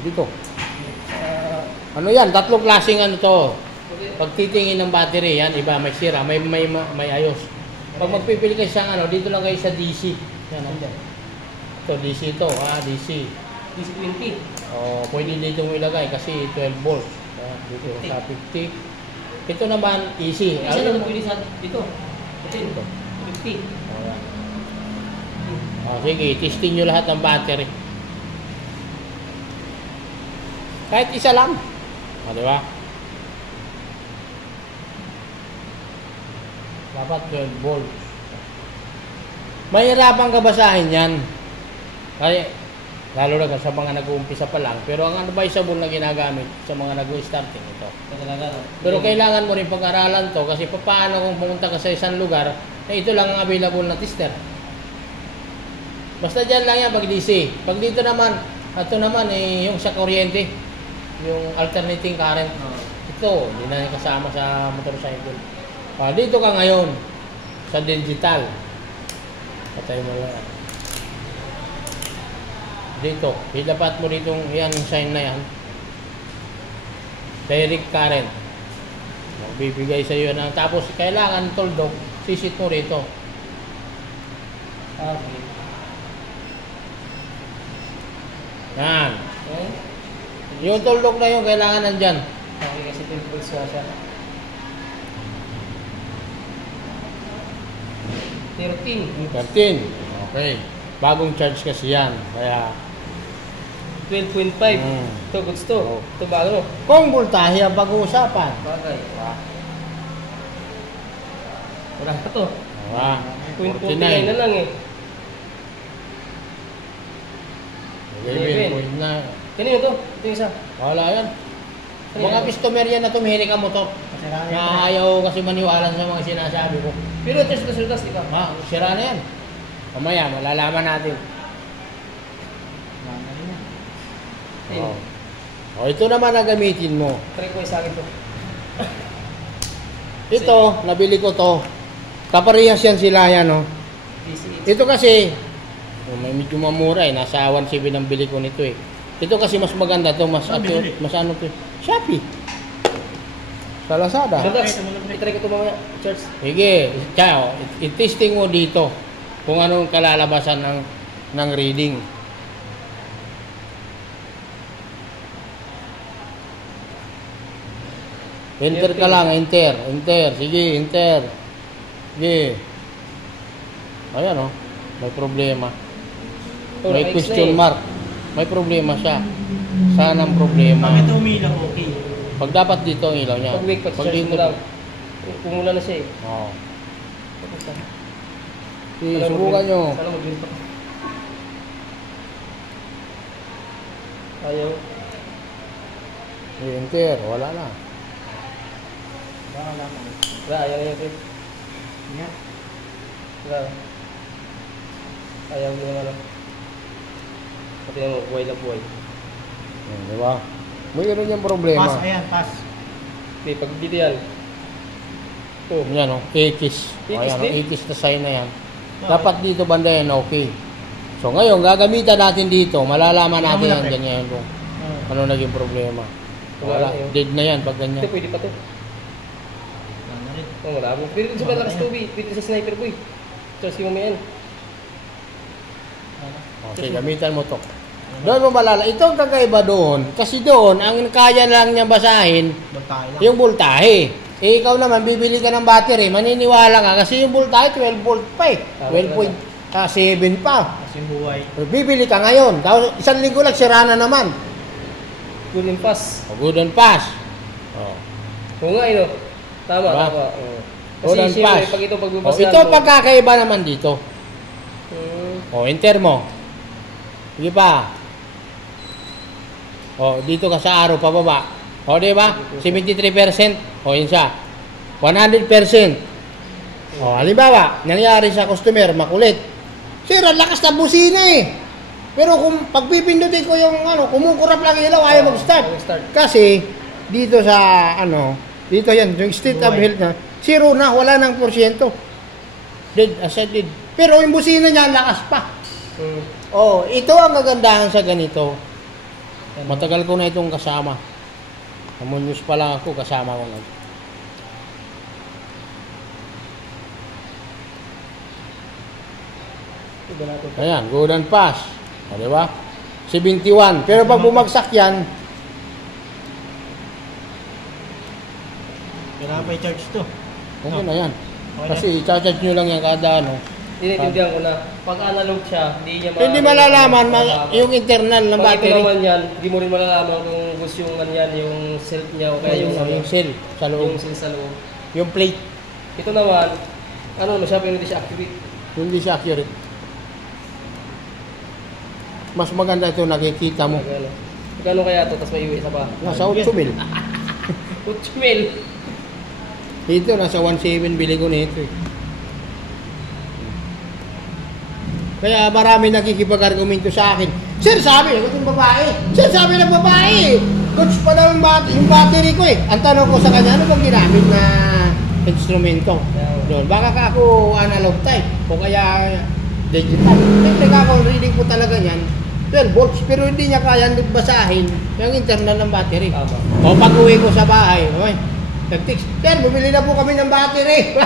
Dito. Ano yan? Tatlong klaseng ano to. Pag titingin ng battery, yan, iba, may sira, may ayos. Pag magpipili kayo sa ano, dito lang kayo sa DC. Yan, andyan. Ito, DC ito, DC. DC-20. Pwede dito mo ilagay kasi 12 volts. Dito sa 50. Ito naman, easy. Isa na pwede sa dito. Ito. 50. Sige, testing nyo lahat ng battery. Kahit isa lang. Di ba? Dapat 12 volts. Mahirapan ka basahin yan. Kaya, lalo na sa mga nag-uumpisa pa lang. Pero ang advisable na ginagamit sa mga nag-starting ito. Pero kailangan mo rin pag-aralan to kasi paano kung pumunta ka sa isang lugar na ito lang ang available na tester. Basta dyan lang yan pag DC. Pag dito naman, ito naman yung sa kuryente, yung alternating current. Ito, hindi na kasama sa motorcycle. Dito ka ngayon sa digital. Patay mo yan. Dito, ilapat mo dito yan, yung sign na yan. Direct current. Bibigay sa iyo na. Tapos kailangan toldok, sisit mo rito. Okay. Yan. Okay. Yung toldok na yun, kailangan nandyan. Okay, kasi 12 volts siya. 13. Okay. Bagong charge kasi yan. Kaya 12.5. Ito, goods to. Ito bago. Kung voltahe ang pag-uusapan. Bagay. Wala ka to. 0.49 na lang eh. 11 na. Kanino to? Ito yung isa. Wala yan. Mga customer yan na tumihiri ka mo to. Na ayaw kasi maniwala sa mga sinasabi ko. Pero test na sultas, di ba? Sira na yan. Mamaya, malalaman natin. Ito naman ang gamitin mo. Try ko sa akin to. Ito, nabili ko to. Kaparehas yan sila yan, no? Ito kasi, may medyo mamura eh. Nasa 1.7 ang bili ko nito eh. Ito kasi mas maganda to, mas ano to. Shopee. Sa Lazada. I-try ko ito mamaya, Charles. Sige, ciao. I-testing mo dito kung anong kalalabasan ng reading. Enter ka lang, enter. Sige, enter. Sige. Ayan o, may problema. May question mark. May problema siya. Saan ang problema? Pag ito umilaw, okay. Pag dapat dito ang ilaw niya. Pag dito lang. Pumula na siya eh. Oo. Subukan nyo. Sana mag-win pa. Ayaw. Enter, wala na. Baka lang. Wala, ayaw niya ito. Yan. Wala. Ayaw niya naman. Pati mo, buhay na buhay. Di ba? Mayroon yung problema. Pass, ayan, pass. Okay, pag dito yan. Oh. Yan o, X. Ayan o, X na sign na yan. Dapat dito banda yan, okay. So ngayon, gagamitan natin dito. Malalaman natin yan ganyan kung ano naging problema. Wala, dead na yan pag ganyan. Ito, pwede pa ito. Wala mo. Pero sa malakas tubi, pwede sa sniper boy. Charles, yung mamaya yan. Okay, gamitan mo to. Doon mo malala. Ito ang kakaiba doon. Kasi doon, ang kaya lang niya basahin, yung voltahe. Ikaw naman, bibili ka ng battery, maniniwala ka. Kasi yung voltahe, 12 volt pa eh. 12.7 pa. Kasi buhay. Bibili ka ngayon. Tapos isang linggo lang, sira na naman. Good and pass. Good and pass. Oo nga, ino. Tama, diba? tama. Good and pass. Pag ito, pagbabasa ito pagkakaiba naman dito. Enter mo. Sige pa. Dito ka sa araw pababa. Di ba? 73%. Yun siya. 100%. Halimbawa, nangyari sa customer, makulit. Sir, ang lakas na busina eh. Pero kung pagpipindutin ko yung kumukurap lang ilaw, ayaw mag-start. Kasi, dito sa, dito yan, yung state of health na, 0 na, wala nang porsyento. Dead, as I did. Pero yung busina niya, lakas pa. Ito ang kagandahan sa ganito. Matagal ko na itong kasama. Namunyos pa lang ako, kasama ko lang. Iba natin. Ayan, golden pass. O, di ba? 71. Pero pag bumagsak yan, Kailangan pa i-charge to. okay na yan. Okay Kasi i-charge nyo lang yan kada ano. Iniintindihan ko na. Pag analog siya, hindi niya Hindi malalaman yung internal ng pag ito battery. naman yan, hindi mo rin malalaman kung gusto yung yan, yung self niya o kaya yung, Yung cell sa loob. yung seal sa loob. Yung plate, Ito naman, ano naman siya, pero hindi siya accurate. hindi siya accurate. Mas maganda ito, nakikita mo. Magkano kaya ito, tapos may iwi isa pa? Nasa 8,000. 8,000. Dito, nasa 1,700 bili ko nito eh. Kaya marami nakikipag-argumento sa akin. Sir, sabi ng babae. Sir, sabi ng babae. Coach pa daw yung battery ko eh. Ang tanong ko sa kanya, ano bang ginamit na instrumento? Doon. Baka ka ako analog type o kaya digital. Siyempre ka ako reading ko talaga niyan. 12 volts, pero hindi niya kaya basahin yung internal ng battery. Tama. O pag uwi ko sa bahay, okay, nag-text, Sir, bumili na po kami ng battery.